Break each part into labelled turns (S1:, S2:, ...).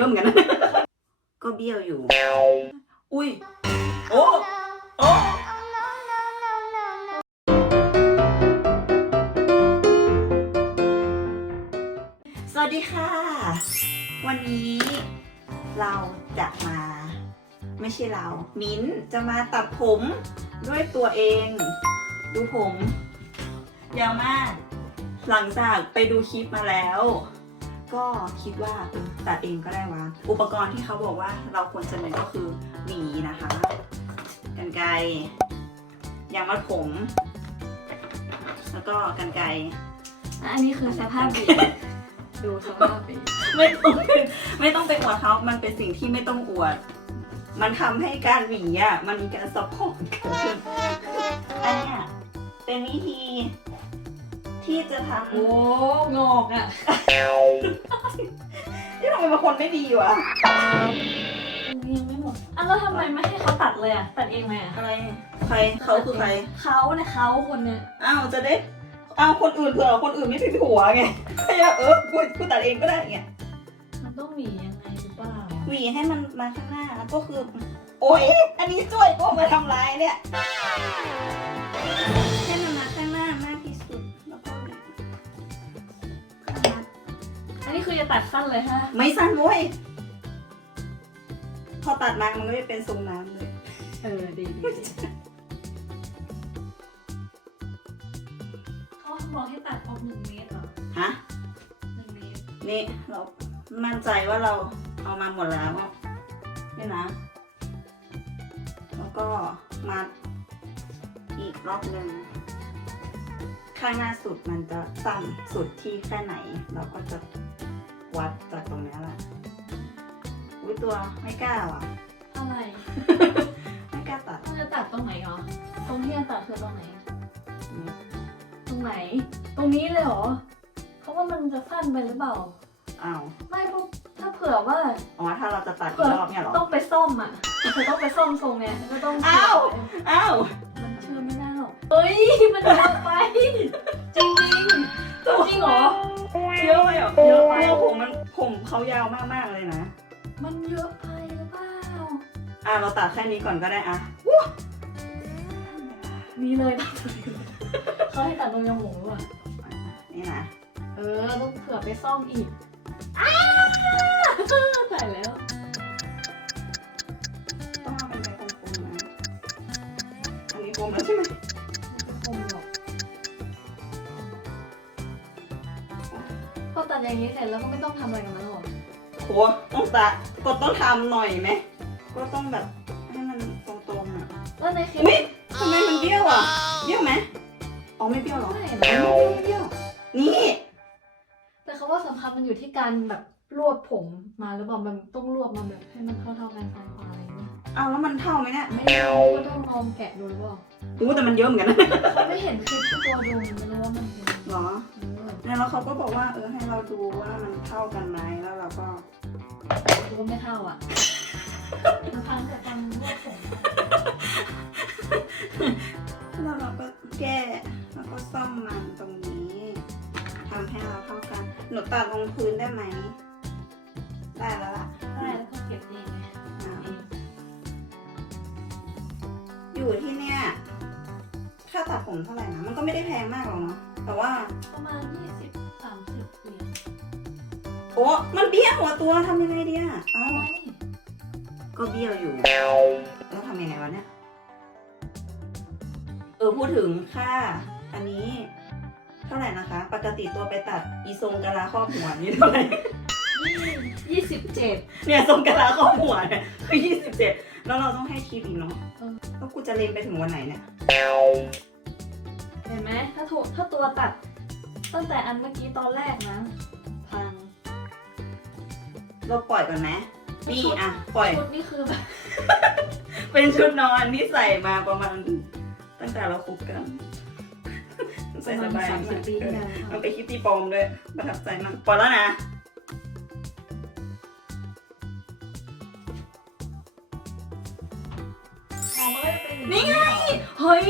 S1: เยอะเหมือนกันนะก็เบี้ยวอยู่ อุ้ย โอ้โอ้สวัสดีค่ะ วันนี้เราจะมา ไม่ใช่เรา มิ้นท์จะมาตัดผมด้วยตัวเอง ดูผม ยาวมาก หลังจากไปดูคลิปมาแล้ว ก็คิดว่าเออตัดเองก็ได้วะอุปกรณ์ที่เขาบอกว่าเราควรจะมีก็คือหวีนะคะกันไกรยางมัดผม แล้วก็กันไกร
S2: อันนี้คือสภาพบีดูสภาพบี
S1: ไม่ต้องไปไม่ต้องไปอวดเขามันเป็นสิ่งที่ไม่ต้องอวด มันทำให้การหวีอะมันมีการซัพพอร์ตเกิดขึ้นอันเนี้ยเป็นวิธี ที่จะทำ
S2: โอ้งอกอะ
S1: ที่ทำไมบางคนไม่ดีวะ
S2: ยังไม่หมดอะแล้วทำไมไม่ให้เขาตัดเลยอะ ตัดเองไหมอะ
S1: อะไร ใครเขาคือใคร
S2: เขาเนี่ยเขาคนเนี่ย
S1: อ้าวจะได้อ้าวคนอื่นเผื่อคนอื่นไม่ถึงหัวไงก็อย่าเออกูกูตัดเองก็ได้ไง
S2: มันต้องหวียังไงหรือเปล่า
S1: หวีให้มันมาข้างหน้าก็คือ โอ๊ย อันนี้ช่วยก็มาทำลายเนี่ย
S2: ตัดสั้นเลยฮะ
S1: ไม่สั้นเว้ยพอตัดมามันก็จะเป็นทรงน้ำเลย
S2: เออดีดีเขาบอกให้ตัดออกหนึ่งเมตรเหรอ
S1: ฮะ
S2: หนึ่งเมตร
S1: นี่เรามั่นใจว่าเราเอามาหมดแล้วนี่นะ แล้วก็มาอีกรอบหนึ่งข้างหน้าสุดมันจะสั้นสุดที่แค่ไหน เราก็จะ วัดจากตรงนี้แหละอุ้ยตัวไม่กล้าว่ะ
S2: อะไร
S1: ไม่กล้าตัด
S2: มันจะตัดตรงไหนเหรอ ตรงที่จะตัดคือตรงไหน
S1: นี่
S2: ตรงไหน ตรงนี้เลยเหรอเขาว่ามันจะสั้นไปหรือเปล่า
S1: อ้าว
S2: ไม่เพราะถ้าเผื่อว่า
S1: อ๋อ ถ้าเราจะตัดอี
S2: เผื่
S1: ก
S2: อ
S1: รอบเนี่ยเหรอ
S2: ต้องไปซ่อมอะเผื่อต้องไปซ่อมทรงเนี่ยก็ต้อง
S1: อ้าว อ้าว
S2: มันเชื่อไม่ได้หรอก เฮ้ย มันเยอะไป จริงจริงๆจริงเหรอ
S1: เยอะไปเหรอ
S2: เยอะ ไป
S1: พราผมมันผมเขายาวมากๆเลยนะ
S2: มันเยอะไปหรือเปล่า
S1: อะเราตัดแค่นี้ก่อนก็ได้อะ
S2: มีเลยตัดเขาให้ตัดตรงจมูกด้วย
S1: นี่นะ
S2: เออต้องเผื่อไปซ่อมอีกอ้าตายแล้ว
S1: ต้องเอาเป็นใบคมๆนะ อันนี้คมแล้วใช่ไหม
S2: อตัดอย่างนี้เสร็จแล้วก็ไม่ต้องทำอะไรกับมันหรอก
S1: โหต้องตัดก็ต้องทำหน่อยไหม ก็ต้องแบบให้มันตรงๆอะ
S2: แล้วในคลิป
S1: อุ้ยทำไมมันเบี้ยวอะ เบี้ยวไหมอ๋อไม่เบี้ยวหรอ
S2: ไม่
S1: ไม่
S2: นะ
S1: เบี้ยวไม่เบี้ยว นี่
S2: แต่เขาว่าสำคัญมันอยู่ที่การแบบรวบผมมาหรือเปล่ามันต้องรวบมาแบบให้มันเท่าๆกันซ้ายขวาอะไรอย่างเงี้ย
S1: เอาแล้วมันเท่าไหมเนี่ย
S2: ไม่รู้ก็ต้องลองแกะดูหรือเปล่า
S1: อู้แต่มันเยอะเหมือนกันนะ
S2: เขาไม่เห็นคลิปที่ตัวดูมันไม่รู้ว่ามันเป็น
S1: หรอ
S2: เออ
S1: เนี่ย แล้วเขาก็บอกว่าเออให้เราดูว่ามันเท่ากันไหมแล้วเราก็
S2: ดูว่าไม่เท่าอะมันพังแต่การรวบผม
S1: แล้วเราก็แก้แล้วก็ซ่อมมันตรงนี้ทำให้เราเท่ากันหนูตัดลงพื้นได้ไหมได้แล้วล่ะ
S2: ได้แล้วก็เก็บเองไง
S1: อ่า
S2: เอง
S1: อยู่ที่เนี่ยค่าตัดผมเท่าไหร่นะมันก็ไม่ได้แพงมากหรอกเนาะ แต่ว่า
S2: ประมาณยี่สิบสามสิบเหรียญ
S1: โอ้มันเบี้ยวหัวตัวทำยังไงดีอะเอ้า
S2: อะไร
S1: ก็เบี้ยวอยู่ แล้วทำยังไงวะเนี่ย เออพูดถึงค่า อันนี้ เท่าไหร่นะคะ ปกติตัวไปตัดอีทรงกะลาครอบหัวนี่เท่าไหร่
S2: ยี่สิบเจ็ด
S1: เนี่ยทรงกะลาครอบหัวเนี่ยคือยี่สิบเจ็ดแล้วเราต้องให้ทิปอีกเนาะ
S2: เออ
S1: แล้วกูจะเลนไปถึงวันไหนเนี่ย
S2: เห็นไหมถ้าถูกถ้าตัวตัด ตั้งแต่อันเมื่อกี้ตอนแรกนะ พัง
S1: เราปล่อยก่อนไหมนี่อะ ปล่อย
S2: ชุดนี่คือแบบ
S1: เป็นชุดนอนที่ใส่มาประมาณ ตั้งแต่เราคบกัน ใส่สบาย
S2: สามสิ
S1: มา
S2: บ
S1: ก
S2: ปีที่แล้ว
S1: มันไปคิตตี้ปลอมด้วยประทับใจมากปล่อยแล้วนะ
S2: อ๋อมันก็จะเป็นอย่าง
S1: นี่ไง เฮ้ย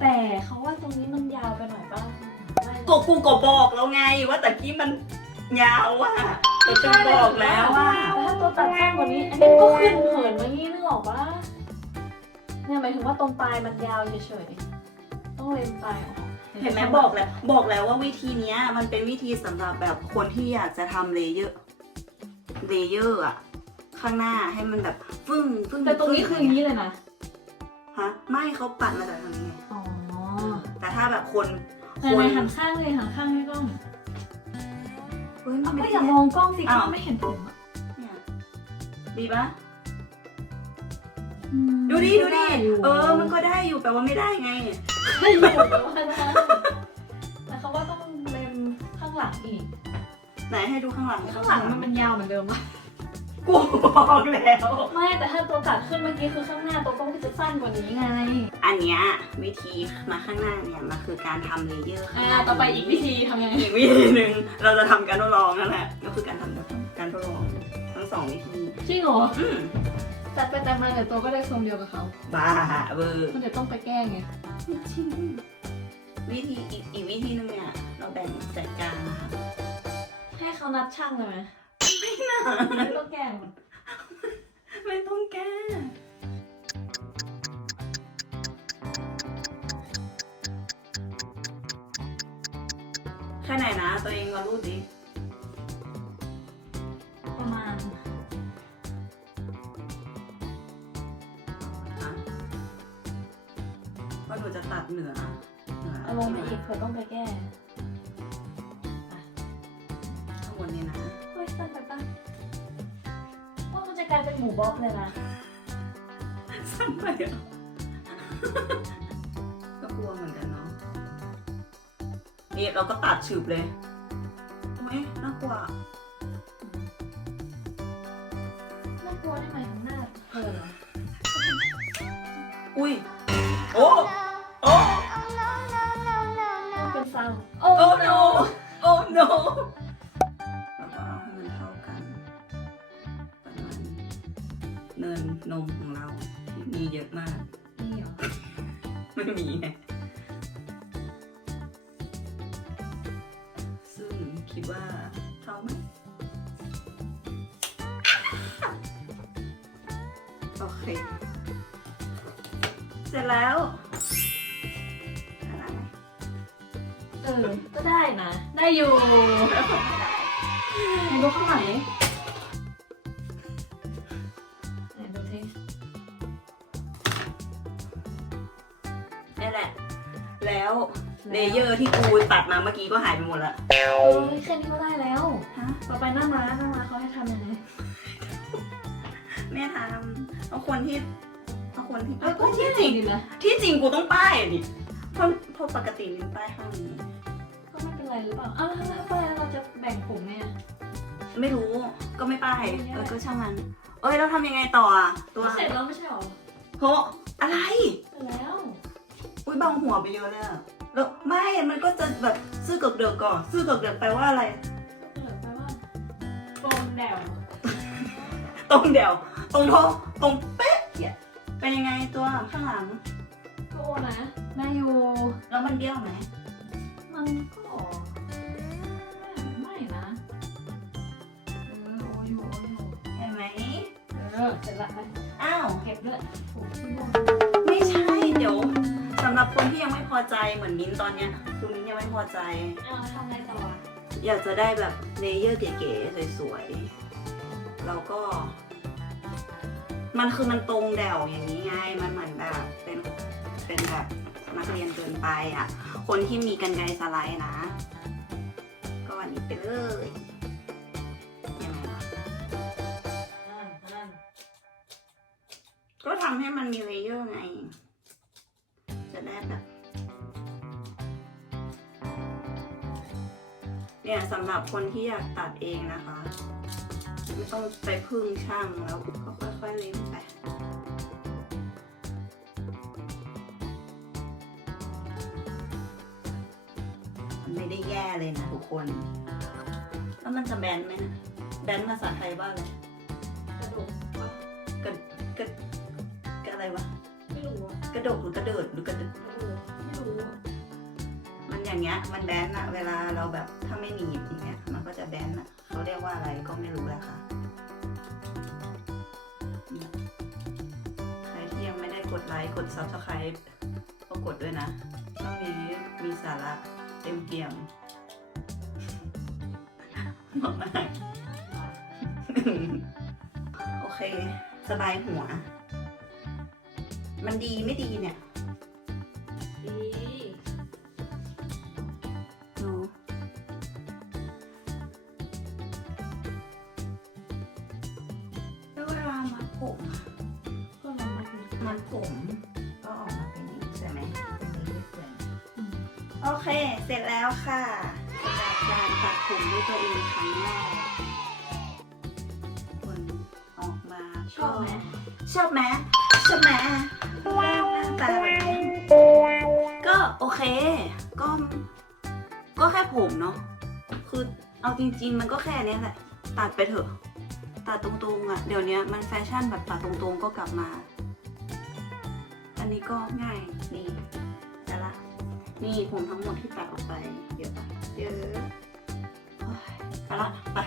S2: แต่เขาว่าตรงนี้มันยาวไปหน่อยป่ะไม่
S1: ก็กูก็บอกแล้วไงว่าตะกี้มันยาวอะก็จะบอกแล้วว่า
S2: แต่ถ้าตัวตัดสั้นกว่านี้ อันนี้ก็ขึ้นเหินมางี้นึกออกปะเนี่ยหมายถึงว่าตรงปลายมันยาวเฉยๆต้องเลนปลายออก
S1: เห็นไหมบอกแล้วบอกแล้วว่าวิธีเนี้ยมันเป็นวิธีสำหรับแบบคนที่อยากจะทำเลเยอร์เลเยอร์อะข้างหน้าให้มันแบบฟึ่งฟึ่ง
S2: แต่ตรงนี้คืออย่างนี้เลยนะ
S1: ฮะไม่เขาปัดมาจากทางนี้ไง
S2: อ๋อ
S1: แต่ถ้าแบบคน
S2: ไหนๆหันข้างเลยหันข้างให้กล้อง
S1: เฮ้ยมั
S2: เอา
S1: นไม่
S2: ก็
S1: ได้
S2: อย่ามองกล้องสิกล้
S1: อ้า
S2: อ
S1: ว
S2: งไม่เห็นผมอะ
S1: เนี่ยดีปะ
S2: อืม
S1: ดูดิดูดิ
S2: ไยู่
S1: เออ มันก็ได้อยู่แปลว่าไม่ได้ไง
S2: ได้อยู่แต่ว่าได้แต่เขาว่าต้องเลนข้างหลังอีก
S1: ไหนให้ดูข้างหลัง
S2: ข้างหลังมันเป็นยาวเหมือนเดิมปะ
S1: กูบอกแล้ว
S2: ไม่แต่ถ้าตัวตัดขึ้นเมื่อกี้คือข้างหน้าตัวกล้องที่จะสั้นกว่านี้ไง
S1: อันเนี้ยวิธีมาข้างหน้าเนี่ยมันคือการทำเลเยอร์ข้างห
S2: อ่า
S1: น้า
S2: ต่อไปอีกวิธีทำยังไง
S1: อีกวิธีหนึ่งเราจะทำการทดลองนั่นแหละก็คือการทำการทดลองทั้งสองวิธี
S2: จริงเหรอ
S1: อืม
S2: ตัดไปตัดมาเดี๋ยวตัวก็ได้ทรงเดียวกับเขา
S1: บ้าเบอร์
S2: มันเดี๋ยวต้องไปแก้ไง
S1: จริงวิธีอีกอีกวิธีหนึงเนี่ยเราแบ่งแสกกลางนะคะ
S2: ให้เขานัดช่างเลยไหม
S1: ไม่ น่า
S2: ไม่ต้องแก้หรอก
S1: ไม่ต้องแก้แค่ไหนนะ ตัวเองมารูดดิ
S2: ประมาณ
S1: ฮะว่าหนูจะตัดเหนือเหนือ
S2: เอาลงมาอีกเผื่อต้องไปแก้ หมูบ๊อบเลยนะ
S1: สั้นไปเหรอก็กลัวเหมือนกันเนาะนี่เราก็ตัดฉืบเลยโอ้ยน่ากลัว
S2: น่ากลัวได้ไหมถึงหน้าเธอเหรอ
S1: อุ้ย ไม่มีไงซึ่งคิดว่าเท่าไหมโอเค เสร็จแล้วอะไรไหม
S2: เออ ก็ได้นะ ได้อยู่ไหนดูข้างหลังดิไหน
S1: แหละ แล้วเลเยอร์ที่กูตัดมาเมื่อกี้ก็หายไปหมดละ
S2: เอ้ยแค่นี้ก็ได้แล้ว
S1: ฮะ
S2: ต่อไปหน้าม้าหน้าม้าเขาให้ทำยังไง
S1: แม่ทำเอาคนที่เอาคนที่
S2: เออก็
S1: ที่
S2: ที่
S1: จ
S2: จ
S1: ริ
S2: ริ
S1: ง
S2: งดีนะ
S1: ที่จริงกูต้องป้ายอะดิเพราะเพราะปกติลิ้นป้ายข้างนี้
S2: ก็ไม่เป็นไรหรือเปล่าอ้าวแล้วถ้าไปแล้วเราจะแบ่งผมไงอะ
S1: ไม่รู้ก็ไม่ป้าย
S2: ไม่ได้
S1: เออก็ช่างมัน เอ้ยเราทำยังไงต่ออะตัว
S2: เสร็จแล้วไม่ใช่หรอ
S1: โหอะไร
S2: เสร็จแล้ว
S1: อุ้ ยเบาหัวไปเยอะเลยอะแล้วไม่มันก็จะแบบซื่อเกือกเดือกก่อน ซื่อเกือกเดือกแปลว่าอะไร
S2: ก็เหลือไปว่าโกนแดว
S1: ตรงเดี่ยว ตรงโทตรงเป๊ะเนี่ยเป็นยังไงตัวข้างหลัง
S2: ก็โอนะได้อยู่
S1: แล้วมันเบี้ยวไหม
S2: มันก็ไม่นะเออโออยู่โออยู่
S1: เห็นไหม
S2: เออเสร็จละไป
S1: อ้าว
S2: เก็บด้วยโอ้ยพี่บอล
S1: ไม่ใช่ เดี๋ยว สำหรับคนที่ยังไม่พอใจเหมือนมิ้นตอนเนี้ยคือมิ้นยังไม่พอใจ
S2: เอาทำอะไรต่ออะ
S1: อยากจะได้แบบเลเยอร์เก๋ๆสวยๆ แล้วก็ มันคือมันตรงแดวอย่างนี้ไง มันเหมือนแบบเป็นเป็นแบบนักเรียนเกินไปอะ คนที่มีกันไกรสไลด์นะ ก็อันนี้ไปเลยยังไงวะ
S2: นั่นนั่น
S1: ก็ทำให้มันมีเลเยอร์ไง จะได้แบบเนี่ยสำหรับคนที่อยากตัดเองนะคะ ไม่ต้องไปพึ่งช่างแล้วก็ค่อยๆเล็มไปมันไม่ได้แย่เลยนะทุกคน แล้วมันจะแบนไหมนะ แบนภาษาไทยว่าอะไร
S2: กระดูกวะ
S1: กระกระกระอะไรวะ
S2: ไม่ ระ
S1: ดกหรือกระเดิดหรือกระดึก
S2: กระดูกไม่รู้
S1: มันอย่างเงี้ย มันแบนอะเวลาเราแบบถ้าไม่หนีบอย่างเงี้ย มันก็จะแบนอะเขาเรียกว่าอะไรก็ไม่รู้แหละค่ะใครที่ยังไม่ได้กดไลค์กด subscribe ก็กดด้วยนะช่องนี้มีสาระเต็มเปี่ยมบอกมากโอเค สบายหัว มันดีไม่ดีเนี่ย
S2: ดี
S1: ดูแล้วเวลามัดผมอะ
S2: ก็ลองมาดู
S1: มัดผมก็ออกมาเป็นอย่างนี้ใช่ไหมเป็นนี้ด้วยเพื่อน
S2: อืม
S1: โอเค เสร็จแล้วค่ะสำหรับการตัดผมด้วยตัวเองครั้งแรกผลออกมา
S2: ชอบไหม
S1: ชอบไหมชอบไหม หน้าตาแบบนี้ก็โอเค ก็ก็แค่ผมเนาะคือเอาจริง ๆ มันก็แค่เนี้ยแหละตัดไปเถอะ ตัดตรงๆอะ่ะเดี๋ยวนี้มันแฟชั่นแบบตัดตรงๆก็กลับมา อันนี้ก็ง่ายนี่แต่ละนี่ผมทั้งหมดที่ตัดออกไปเยอะเยอะไปละไป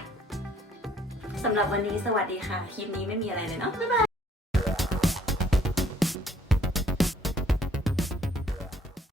S1: สำหรับวันนี้สวัสดีค่ะ คลิปนี้ไม่มีอะไรเลยเนาะบ๊ายบาย